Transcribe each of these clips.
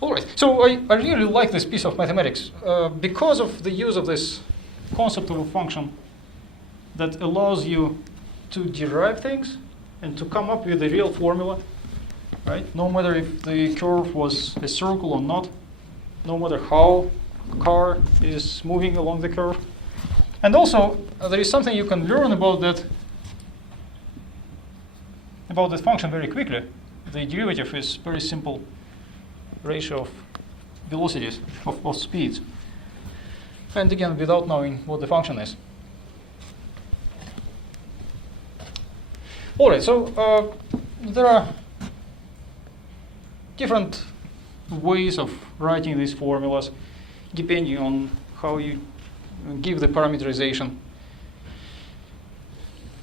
All right, so I really like this piece of mathematics because of the use of this concept of a function that allows you to derive things and to come up with a real formula, right? No matter if the curve was a circle or not, no matter how a car is moving along the curve. And also, there is something you can learn about that function very quickly. The derivative is very simple ratio of velocities, of speeds. And again, without knowing what the function is. All right, so there are different ways of writing these formulas depending on how you give the parameterization.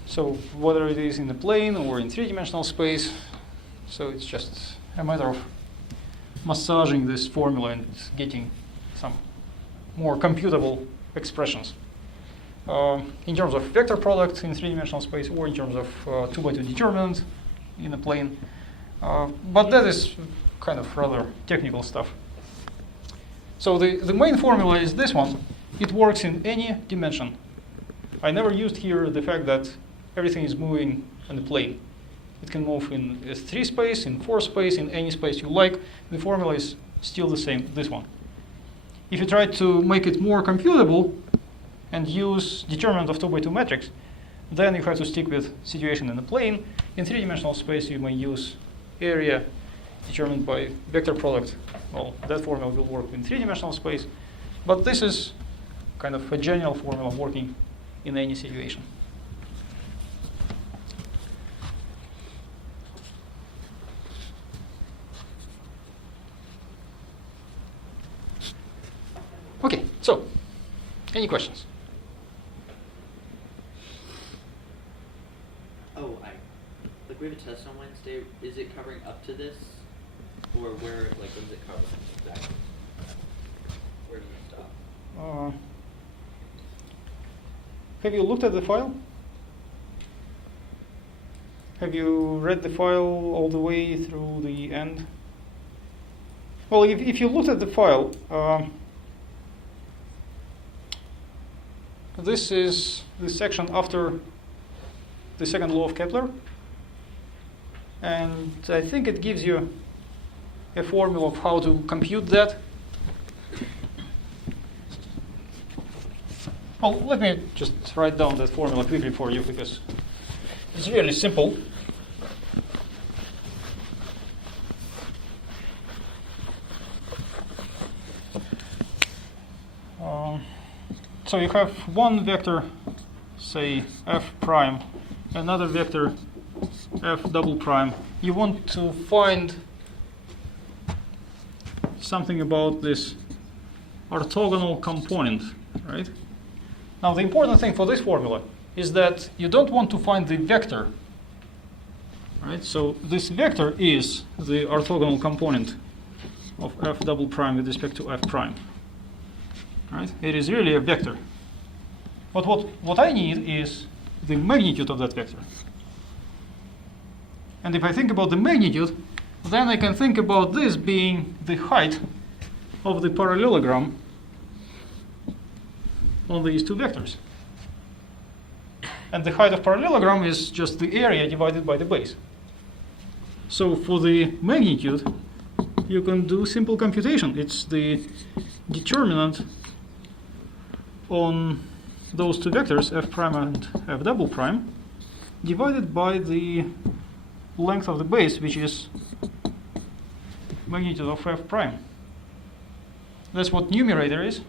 So whether it is in the plane or in three-dimensional space, so it's just a matter of massaging this formula and getting some more computable expressions. In terms of vector product in three-dimensional space or in terms of 2x2 determinant in a plane. But that is kind of rather technical stuff. So the main formula is this one. It works in any dimension. I never used here the fact that everything is moving on the plane. It can move in 3 space, in 4 space, in any space you like. The formula is still the same, this one. If you try to make it more computable and use determinant of 2x2 matrix, then you have to stick with situation in the plane. In three-dimensional space, you may use area determined by vector product. Well, that formula will work in three-dimensional space. But this is kind of a general formula working in any situation. Okay, so any questions? Oh, like we have a test on Wednesday. Is it covering up to this, or where? Like, what does it cover exactly? Where does it stop? Have you looked at the file? Have you read the file all the way through the end? Well, if you looked at the file, this is the section after the second law of Kepler. And I think it gives you a formula of how to compute that. Well, let me just write down that formula quickly for you because it's really simple. So you have one vector, say f prime, another vector f double prime. You want to find something about this orthogonal component, right? Now the important thing for this formula is that you don't want to find the vector, right? So this vector is the orthogonal component of f double prime with respect to f prime. Right? It is really a vector. But what I need is the magnitude of that vector. And if I think about the magnitude, then I can think about this being the height of the parallelogram on these two vectors. And the height of parallelogram is just the area divided by the base. So for the magnitude, you can do simple computation. It's the determinant on those two vectors, f prime and f double prime, divided by the length of the base, which is magnitude of f prime. That's what numerator is.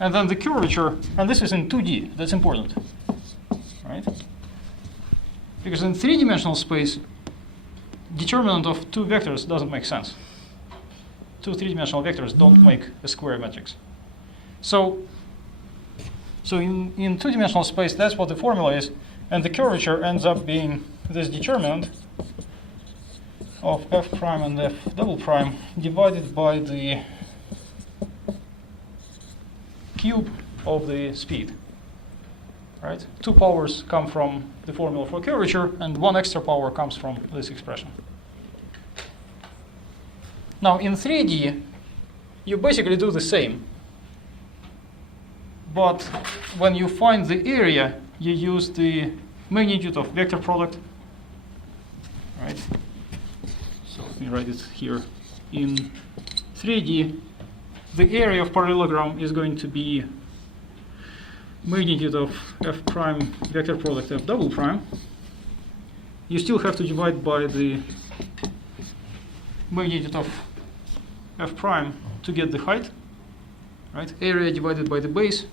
And then the curvature, and this is in 2D, that's important, right? Because in three-dimensional space, determinant of two vectors doesn't make sense. Two three-dimensional vectors don't make a square matrix. So in two-dimensional space, that's what the formula is, and the curvature ends up being this determinant of f prime and f double prime divided by the cube of the speed. Right? 2 powers come from the formula for curvature, and 1 extra power comes from this expression. Now in 3D, you basically do the same. But when you find the area, you use the magnitude of vector product. Right? So let me write it here. In 3D, the area of parallelogram is going to be magnitude of f prime vector product f double prime. You still have to divide by the magnitude of f prime to get the height, right? Area divided by the base.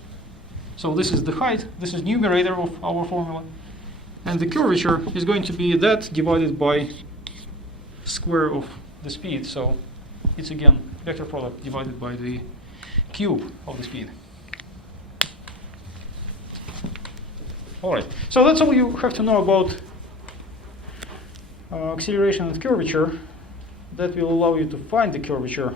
So this is the height, this is numerator of our formula. And the curvature is going to be that divided by square of the speed. So it's again vector product divided by the cube of the speed. All right, so that's all you have to know about acceleration and curvature. That will allow you to find the curvature